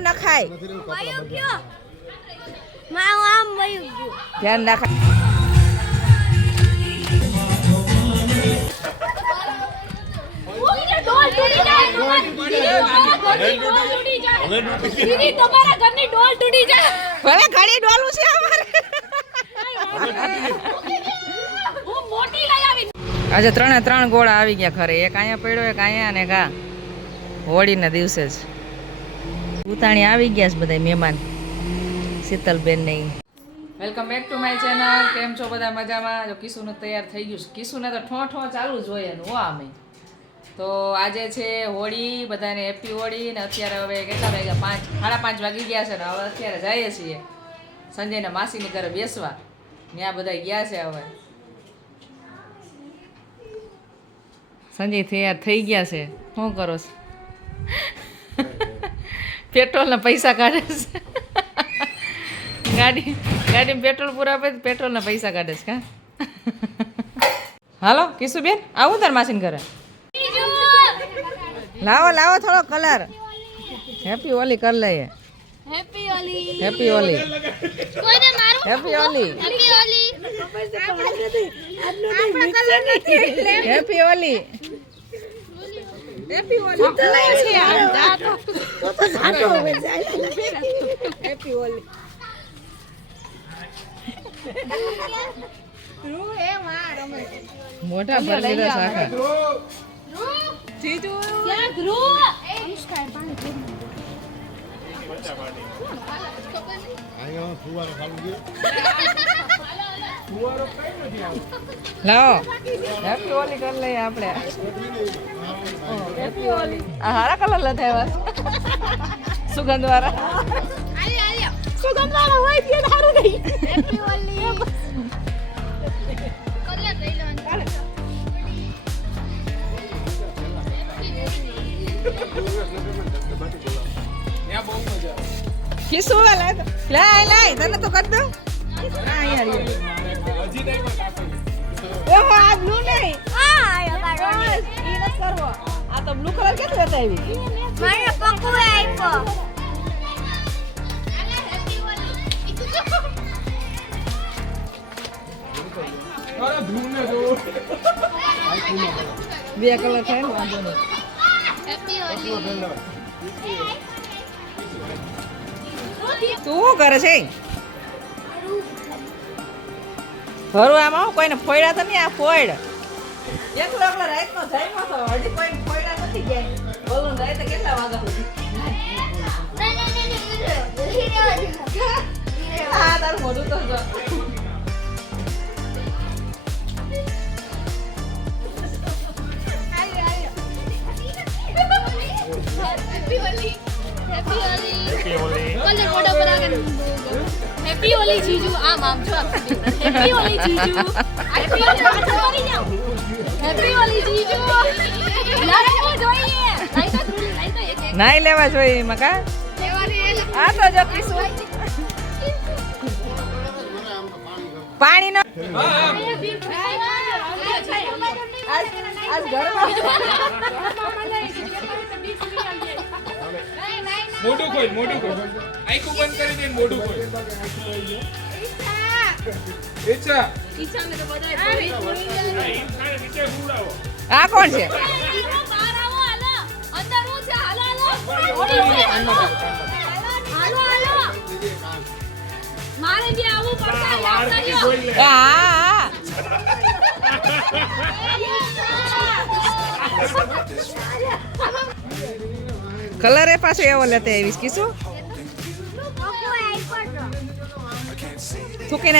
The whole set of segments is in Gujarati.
નખાય. ધ્યાન રાખાય છે અમારે. આજે ત્રણે ત્રણ ગોળા આવી ગયા ખરે એક અહીંયા પડ્યો, એક અહીંયા ને કા હોળીના દિવસે જ. ઉતાણી આવી ગયા છે બધા મહેમાન. શીતલબેન ને welcome back to my channel કેમ છો બધા મજામાં? જો કિશુનું તૈયાર થઈ ગયું છે. કિશુને તો ઠો ઠો ચાલુ જ હોય એનું, હો અમે તો આજે છે હોળી, બધાને હેપી હોળી ને અત્યારે હવે કેટલા વાગ્યા? પાંચ, સાડા પાંચ વાગી ગયા છે ને હવે અત્યારે જઈએ છીએ. સંજયના માસીની ઘરે બેસવા. ત્યાં બધા ગયા છે હવે. સંજય તૈયાર થઈ ગયા છે. શું કરો છો? પેટ્રોલના પૈસા કાઢે છે. ગાડી ગાડીમાં પેટ્રોલ પૂરા આપે પેટ્રોલના પૈસા કાઢે છે કા? હાલો કિશુબેન આવું તાર માસીન ઘરે. લાવો લાવો થોડો કલર. હેપી ઓલી કર લઈએ. હેપી ઓલી હેપી ઓલી કોઈને મારું happy Holi happy Holi happy ઓલી મોટા ભરી લીધા શાખા. ક્યાં ધ્રુવ? લાવો. હેપી ઓલી કરી લઈએ આપણે. આ હારા કલર લથાવ્યા સુગંધ વાળા સુગંધ વાળા હોય તે સારું નહીં. હેપી હોલી કલર તને તો કર દઉં. હા યાર ઓહો આ બ્લુ નહીં. આ આયો મારો બસ ઈ નથી કરવો. આ તો બ્લુ કલર કેમ લેતા આવી? મને પકવે આપ્યો બે કલર થાય ને વાંધો નહીં. તું શું કરે છે ભરું આમાં હું કોઈને ફોડ્યા તો નહીં આ ફોડ એકલો એકલો રાતનો જઈમાં તો હજી કોઈને ફોડ્યા નથી ગયા. બોલું તો કેટલા વાગ્યા સુધી? હા તારું મોઢું તો જો. Happy Holi happy Holi colour મોઢા પર આગળ હેપી હોલી જીજુ. આમ આમ જો હેપી હોલી જીજુ. હેપી હોલી પાછળ કરી જાઓ હેપી હોલી જીજુ. લડવું જોઈએ. લાઈ તો થોડી લાઈ તો એક એક. નાઈ લેવા જોઈએ મકા લેવાની આ તો જો પીસું. પાણી નો આજ આજ ઘરમાં મોઢું ખોલ મોઢું ખોલ આંખો બંધ કરી દે મોઢું ખોલ ઈચ્છા નીચે હુડાવો આ કોણ છે મારે જે આવું પડશે યાદ બહારથી કર્યો જોઈ લે આ આ કલર એ પાછો એવો લેતે આવીશ કીશું. થૂકી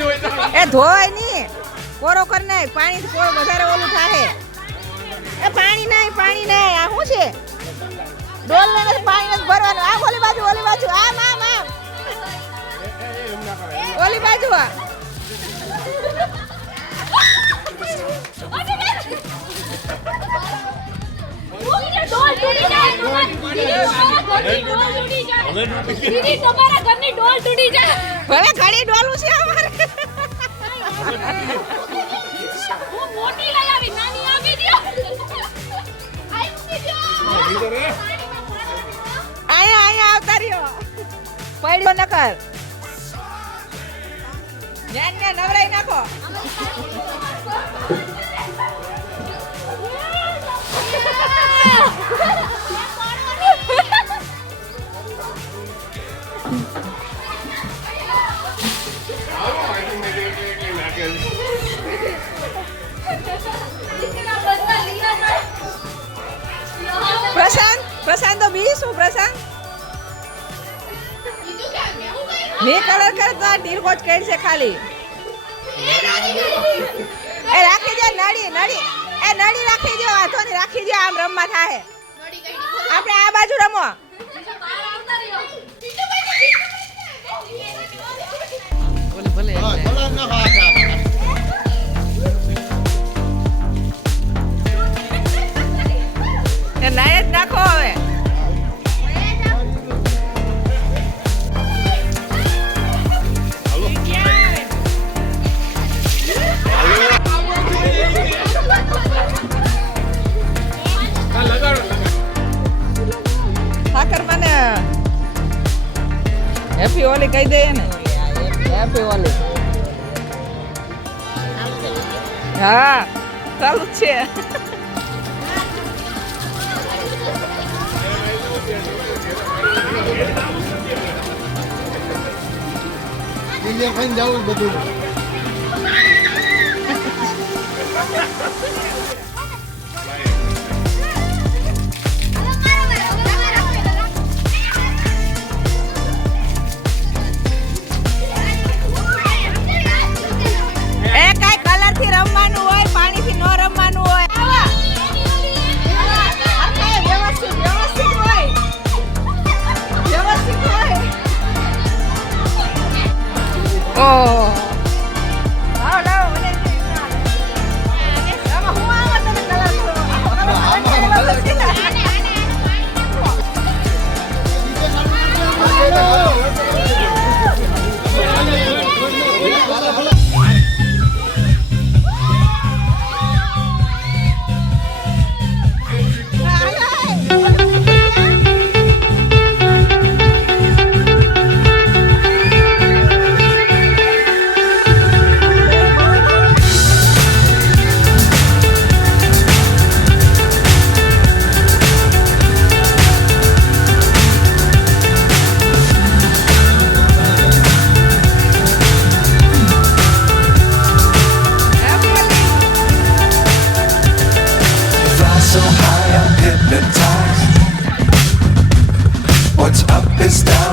હોય તો એ ધોવાય નહીં. કોરો કર નાખ. પાણી કોરો વધારે ઓલું થાય એ પાણી નાય પાણી નાય. આ શું છે? ડોલ ને પાણી ભરવાનું. આ ઓલી બાજુ ઓલી બાજુ. આમ આમ આમ. તૂટી બાજુ ભલે ઘડી ડોલું છે અમારે. મોટી આવતા રહ્યો. પડ્યો નકર. જ્ઞાન ને નવરાઈ નાખો. પ્રશાંત પ્રશાંત તો બી શું પ્રશાંત. મેં કલર કરતા ઢીલ કોચ કરી છે ખાલી. એ રાખી દે નડી નળી. એ નળી રાખી જો વાંધો નહીં, રાખી જો આમ રમવા થાય આપણે આ બાજુ રમો. ભલે જ નાખો હવે. હોલી હા ચાલુ છે. ડીજે ખાઈને જવું બધું.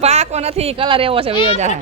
પાકો નથી કલર એવો છે વિયો જાહે.